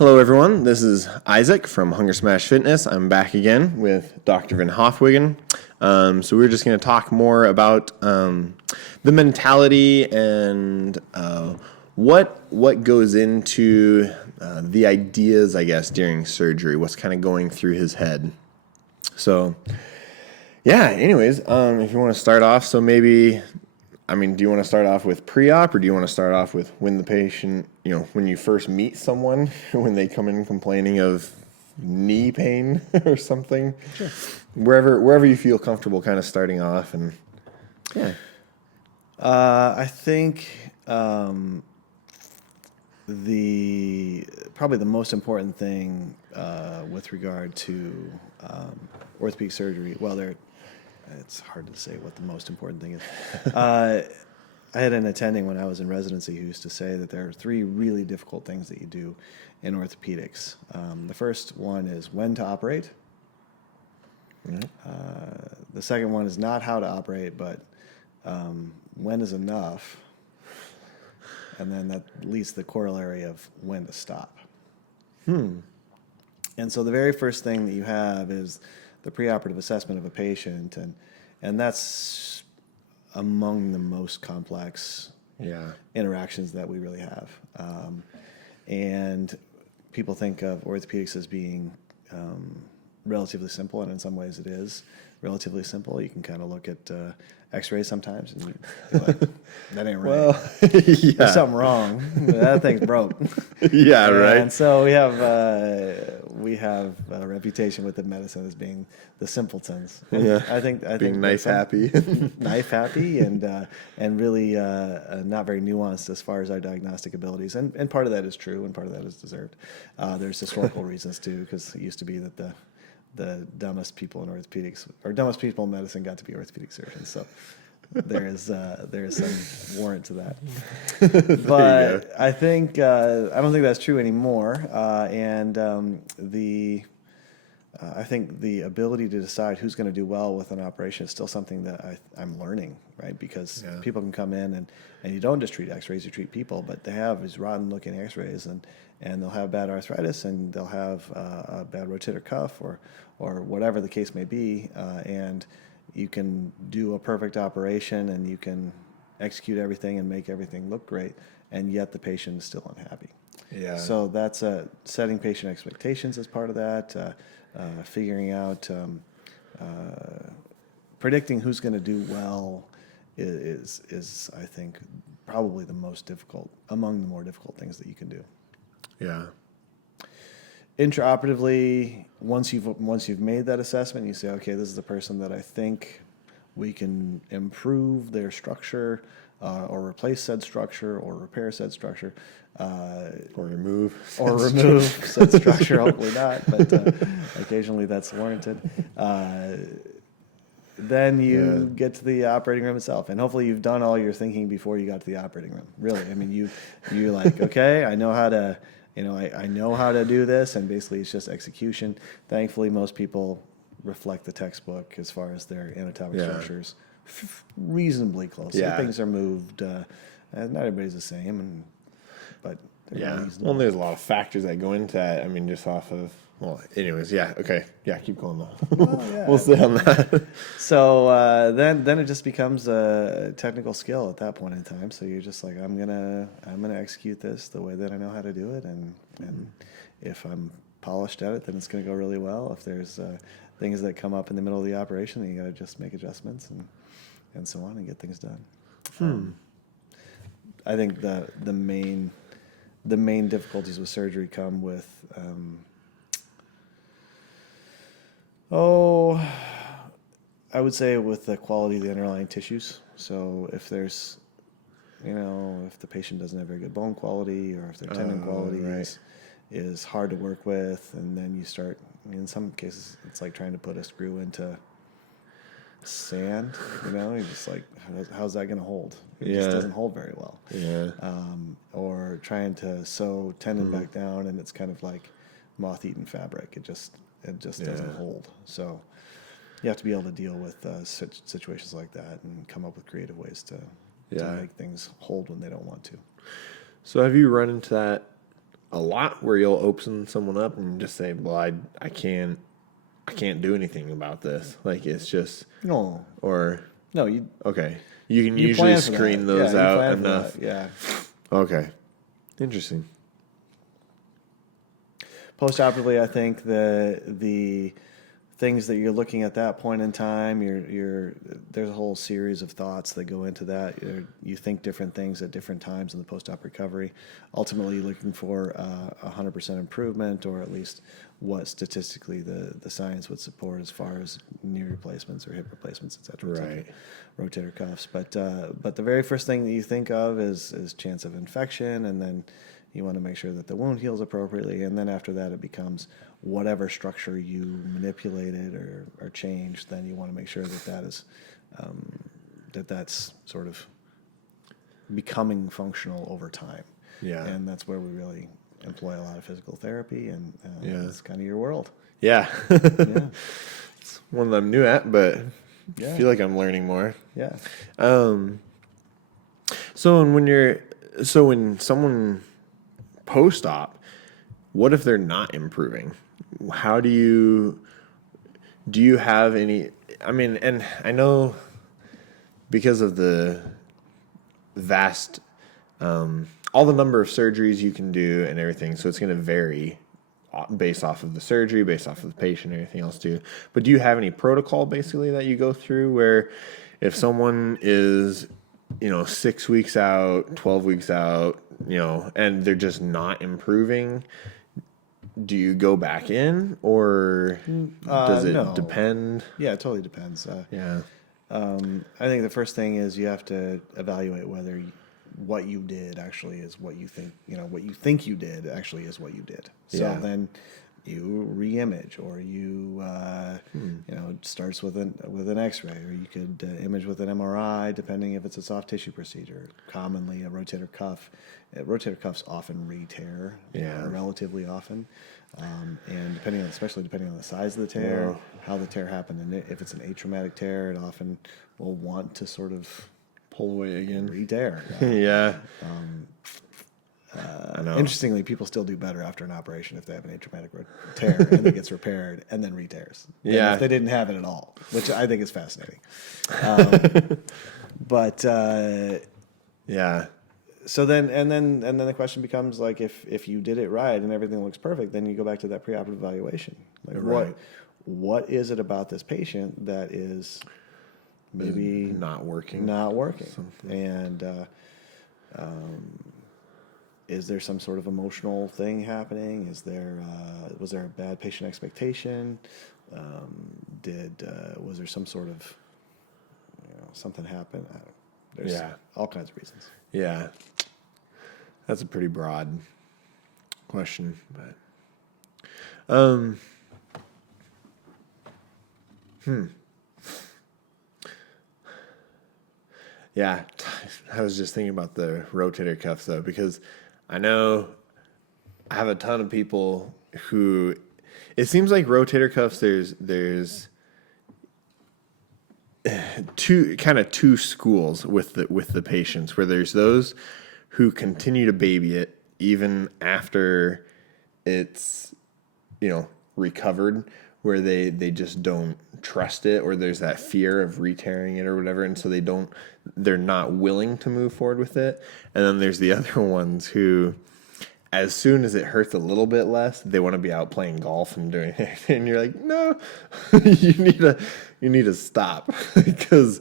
Hello, everyone. This is Isaac from Hunger Smash Fitness. I'm back again with Dr. VanHofwegan. So we're just going to talk more about the mentality and what goes into the ideas, I guess, during surgery. What's kind of going through his head. So, yeah. Anyways, if you want to start off, do you want to start off with pre-op, or do you want to start off with when the patient, when you first meet someone, when they come in complaining of knee pain or something? Sure. Wherever you feel comfortable kind of starting off. And yeah. I think probably the most important thing with regard to orthopedic surgery, it's hard to say what the most important thing is. I had an attending when I was in residency who used to say that there are three really difficult things that you do in orthopedics. The first one is when to operate. Mm-hmm. The second one is not how to operate, but when is enough. And then that leads to the corollary of when to stop. And so the very first thing that you have is the preoperative assessment of a patient, and that's among the most complex interactions that we really have. And people think of orthopedics as being relatively simple, and in some ways it is relatively simple. You can kind of look at x-rays sometimes and you're like, that ain't right. Well, There's something wrong. That thing's broke. Yeah, right. And so we have a reputation within medicine as being the simpletons. And I think Being knife happy. knife happy, and really not very nuanced as far as our diagnostic abilities. And part of that is true, and part of that is deserved. There's historical reasons too, because it used to be that the dumbest people in orthopedics, or dumbest people in medicine, got to be orthopedic surgeons. So there is some warrant to that. But I think I don't think that's true anymore. I think the ability to decide who's going to do well with an operation is still something that I'm learning, right? Because people can come in and you don't just treat x-rays, you treat people, but they have these rotten-looking x-rays, and they'll have bad arthritis, and they'll have a bad rotator cuff, or whatever the case may be, and you can do a perfect operation, and you can execute everything and make everything look great, and yet the patient is still unhappy. Yeah. So that's setting patient expectations as part of that, figuring out, predicting who's going to do well is I think probably the most difficult, among the more difficult things that you can do. Yeah. Intraoperatively, once you've made that assessment, you say, okay, this is a person that I think we can improve their structure, or replace said structure, or repair said structure, Or remove said structure. Hopefully not, but occasionally that's warranted. Then you get to the operating room itself, and hopefully you've done all your thinking before you got to the operating room. Really, I mean, you're like, okay, I know how to. I know how to do this, and basically it's just execution. Thankfully, most people reflect the textbook as far as their anatomic structures reasonably closely. Things are moved. Not everybody's the same, but well, there's a lot of factors that go into that. I mean, just off of, anyways, okay, keep going though. We'll stay on that. So then it just becomes a technical skill at that point in time. So you're just like, I'm gonna execute this the way that I know how to do it, and if I'm polished at it, then it's gonna go really well. If there's things that come up in the middle of the operation, then you gotta just make adjustments and so on and get things done. I think the main difficulties with surgery come with I would say with the quality of the underlying tissues. So if there's, if the patient doesn't have very good bone quality, or if their tendon quality is hard to work with, and then you start, in some cases, it's like trying to put a screw into sand, you're just like, how's that going to hold? It just doesn't hold very well. Or trying to sew tendon back down, and it's kind of like moth-eaten fabric. It just doesn't hold. So you have to be able to deal with situations like that and come up with creative ways to make things hold when they don't want to. So have you run into that a lot where you'll open someone up and just say, well, I can't do anything about this. Like, it's just, No, or, no, you okay. You can you usually plan for screen that. those Yeah, you out plan for enough. that. Yeah. Okay. Interesting. Postoperatively, I think the things that you're looking at that point in time, there's a whole series of thoughts that go into that. You think different things at different times in the post-op recovery. Ultimately, you're looking for 100% improvement, or at least what statistically the science would support as far as knee replacements or hip replacements, et cetera, et cetera. Right. Rotator cuffs. But the very first thing that you think of is chance of infection, and then you want to make sure that the wound heals appropriately, and then after that it becomes whatever structure you manipulated or changed. Then you want to make sure that that's sort of becoming functional over time. Yeah. And that's where we really employ a lot of physical therapy, and Yeah. it's kind of your world. Yeah. Yeah. It's one that I'm new at, but Yeah. I feel like I'm learning more. Yeah. So when someone post-op, what if they're not improving? How do you have any, I mean, and I know because of the vast, all the number of surgeries you can do and everything, so it's going to vary based off of the surgery, based off of the patient, and everything else too. But do you have any protocol basically that you go through where if someone is, 6 weeks out, 12 weeks out, and they're just not improving, do you go back in, or does it No. depend? Yeah, it totally depends. Yeah. I think the first thing is you have to evaluate whether what you did actually is what you think, what you think you did actually is what you did. So Yeah. then you re-image, or you, it starts with an X-ray, or you could image with an MRI, depending if it's a soft tissue procedure. Commonly, a rotator cuff. Rotator cuffs often re-tear, Yeah. relatively often, and especially depending on the size of the tear, how the tear happened, and if it's an atraumatic tear, it often will want to sort of Pull away again. re-tear. Yeah. I know. Interestingly, people still do better after an operation if they have an atraumatic tear and it gets repaired and then re-tears than Yeah. if they didn't have it at all, which I think is fascinating. But Yeah. so then the question becomes, like, if you did it right and everything looks perfect, then you go back to that preoperative evaluation. Like, Right. what is it about this patient that is maybe Not working. And is there some sort of emotional thing happening? Was there a bad patient expectation? Was there some sort of something happen? There's all kinds of reasons. Yeah. That's a pretty broad question, but yeah, I was just thinking about the rotator cuffs though, because I know I have a ton of people who, it seems like rotator cuffs, there's two schools with the patients, where there's those who continue to baby it even after it's recovered, where they just don't trust it, or there's that fear of re-tearing it or whatever, and so they're not willing to move forward with it. And then there's the other ones who, as soon as it hurts a little bit less, they want to be out playing golf and doing anything. And you're like, no, you need to stop, because,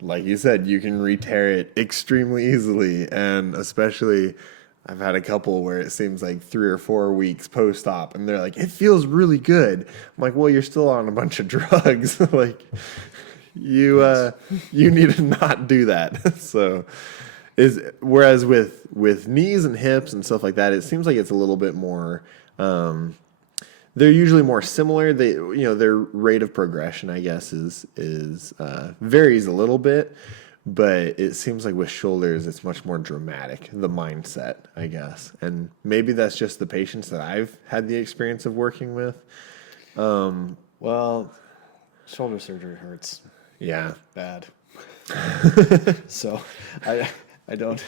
like you said, you can re-tear it extremely easily. And especially, I've had a couple where it seems like 3 or 4 weeks post-op, and they're like, it feels really good. I'm like, well, you're still on a bunch of drugs. Like, you need to not do that. So, whereas with knees and hips and stuff like that, it seems like it's a little bit more. They're usually more similar. Their rate of progression, I guess, is varies a little bit, but it seems like with shoulders, it's much more dramatic. The mindset, I guess, and maybe that's just the patients that I've had the experience of working with. Well, shoulder surgery hurts Yeah. bad. So I don't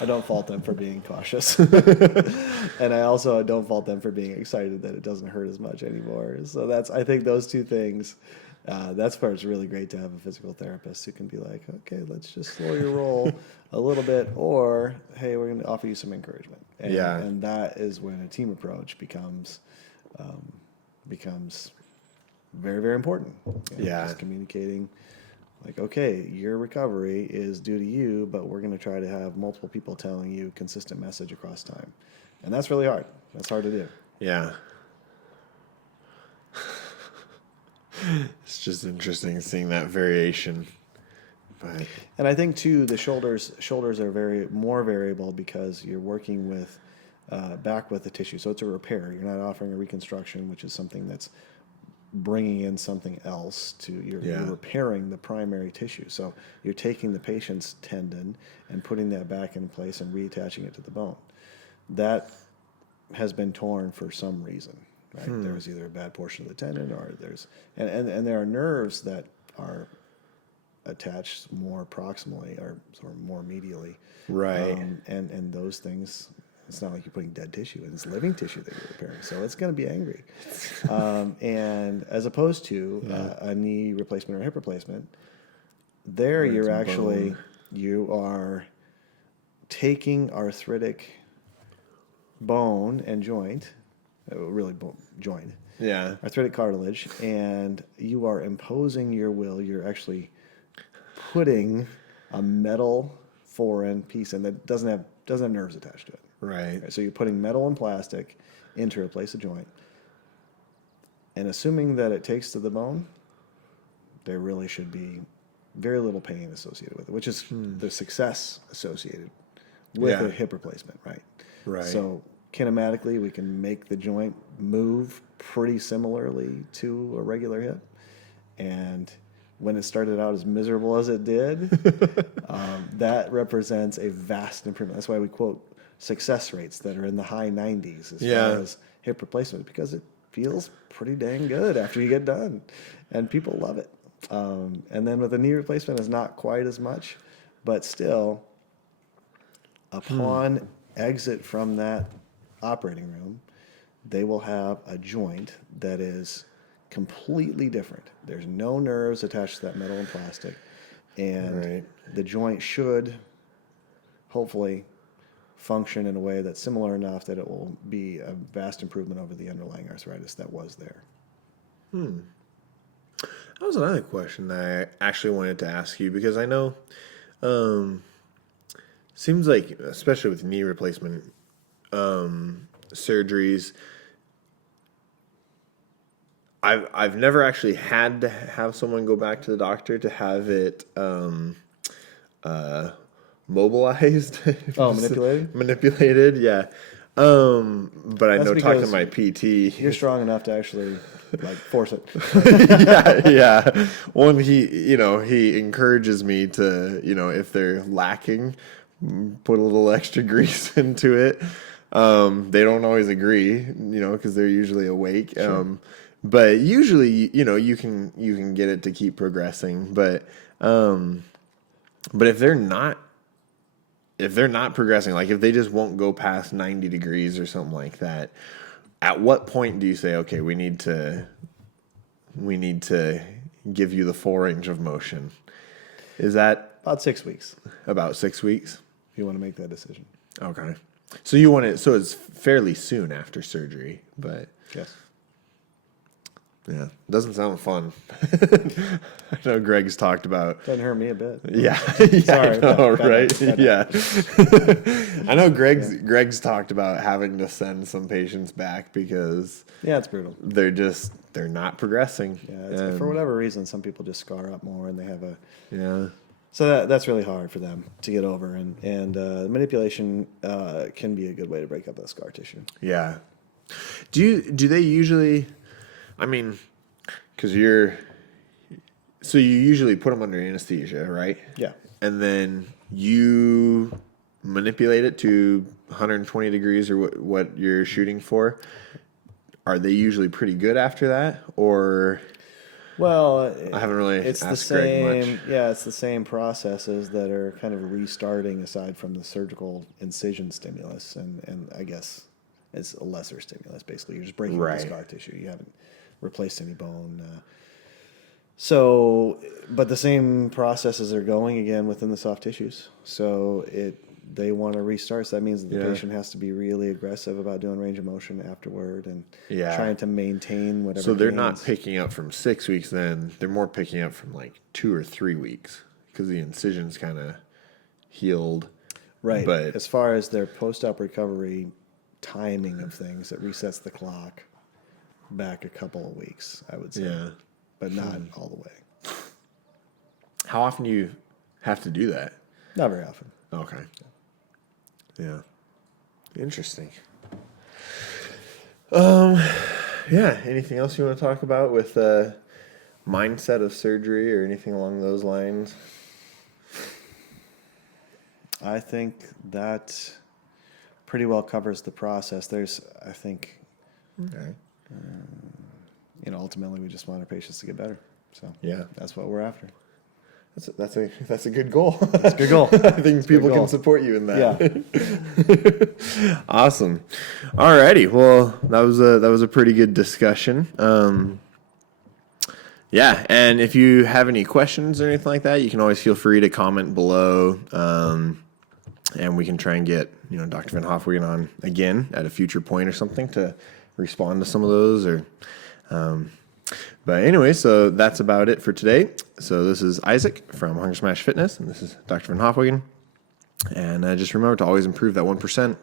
I don't fault them for being cautious. And I also don't fault them for being excited that it doesn't hurt as much anymore. So I think those two things, that's where it's really great to have a physical therapist who can be like, okay, let's just slow your roll a little bit, or, hey, we're going to offer you some encouragement. And that is when a team approach becomes very, very important. Just communicating like, okay, your recovery is due to you, but we're going to try to have multiple people telling you consistent message across time. And that's really hard. That's hard to do. Yeah. It's just interesting seeing that variation. But And I think too, the shoulders are more variable because you're working with back with the tissue. So it's a repair. You're not offering a reconstruction, which is something that's bringing in something else you're repairing the primary tissue. So you're taking the patient's tendon and putting that back in place and reattaching it to the bone. That has been torn for some reason, right? There's either a bad portion of the tendon or and there are nerves that are attached more proximally or sort of more medially. Right. And those things, it's not like you're putting dead tissue in, it's living tissue that you're repairing. So it's going to be angry. And as opposed to a knee replacement or a hip replacement, you are taking arthritic bone and joint, joint, arthritic cartilage, and you are imposing your will. You're actually putting a metal foreign piece in that doesn't have nerves attached to it. Right. So you're putting metal and plastic in to replace a joint. And assuming that it takes to the bone, there really should be very little pain associated with it, which is the success associated with a hip replacement, right? Right. So kinematically, we can make the joint move pretty similarly to a regular hip. And when it started out as miserable as it did, that represents a vast improvement. That's why we quote success rates that are in the high 90s as far as hip replacement, because it feels pretty dang good after you get done, and people love it. And then with a knee replacement, it's not quite as much, but still, upon exit from that operating room, they will have a joint that is completely different. There's no nerves attached to that metal and plastic, and the joint should hopefully function in a way that's similar enough that it will be a vast improvement over the underlying arthritis that was there. That was another question that I actually wanted to ask you, because I know seems like, especially with knee replacement surgeries, I've never actually had to have someone go back to the doctor to have it mobilized. Manipulated, yeah. But I know talking to my PT, you're strong enough to actually force it. yeah. One, he encourages me to, if they're lacking, put a little extra grease into it. They don't always agree, because they're usually awake. Sure. But usually, you can get it to keep progressing. But if they're not progressing, like if they just won't go past 90 degrees or something like that, at what point do you say, okay, we need to give you the full range of motion? Is that about 6 weeks? About 6 weeks? If you want to make that decision. Okay. So you want it, so it's fairly soon after surgery, but yes. Yeah, doesn't sound fun. I know Greg's talked about. Doesn't hurt me a bit. Yeah, Sorry, I know, right? Bad. I know Greg's talked about having to send some patients back because it's brutal. They're not progressing. Yeah, for whatever reason, some people just scar up more, and they have a So that's really hard for them to get over, and manipulation can be a good way to break up that scar tissue. Yeah. Do they usually? I mean, because you usually put them under anesthesia, right? Yeah. And then you manipulate it to 120 degrees or what you're shooting for. Are they usually pretty good after that, or? Well, I haven't really it's the asked Greg same. much. Yeah, it's the same processes that are kind of restarting aside from the surgical incision stimulus, and I guess it's a lesser stimulus. Basically, you're just breaking up the Right. scar tissue. You haven't replaced any bone. So, but the same processes are going again within the soft tissues. So they want to restart. So that means that the Yeah. patient has to be really aggressive about doing range of motion afterward and Yeah. trying to maintain whatever. So they're not gains. picking up from 6 weeks then. They're more picking up from like 2 or 3 weeks because the incision's kind of healed. Right. But As far as their post-op recovery timing of things, it resets the clock back a couple of weeks, I would say. yeah. But not all the way. How often do you have to do that? Not very often. Okay. Yeah. Interesting. Yeah. Anything else you want to talk about with mindset of surgery or anything along those lines? I think that pretty well covers the process. I think, Okay. ultimately we just want our patients to get better. So Yeah. that's what we're after. That's a good goal. That's a good goal. I think people goal. can support you in that. Yeah. Awesome. Alrighty. Well, that was a pretty good discussion. Yeah, and if you have any questions or anything like that, you can always feel free to comment below, and we can try and get Dr. VanHofwegan on again at a future point or something to respond to some of those. But anyway, so that's about it for today. So this is Isaac from Hunger Smash Fitness, and this is Dr. VanHofwegan. And just remember to always improve that 1%.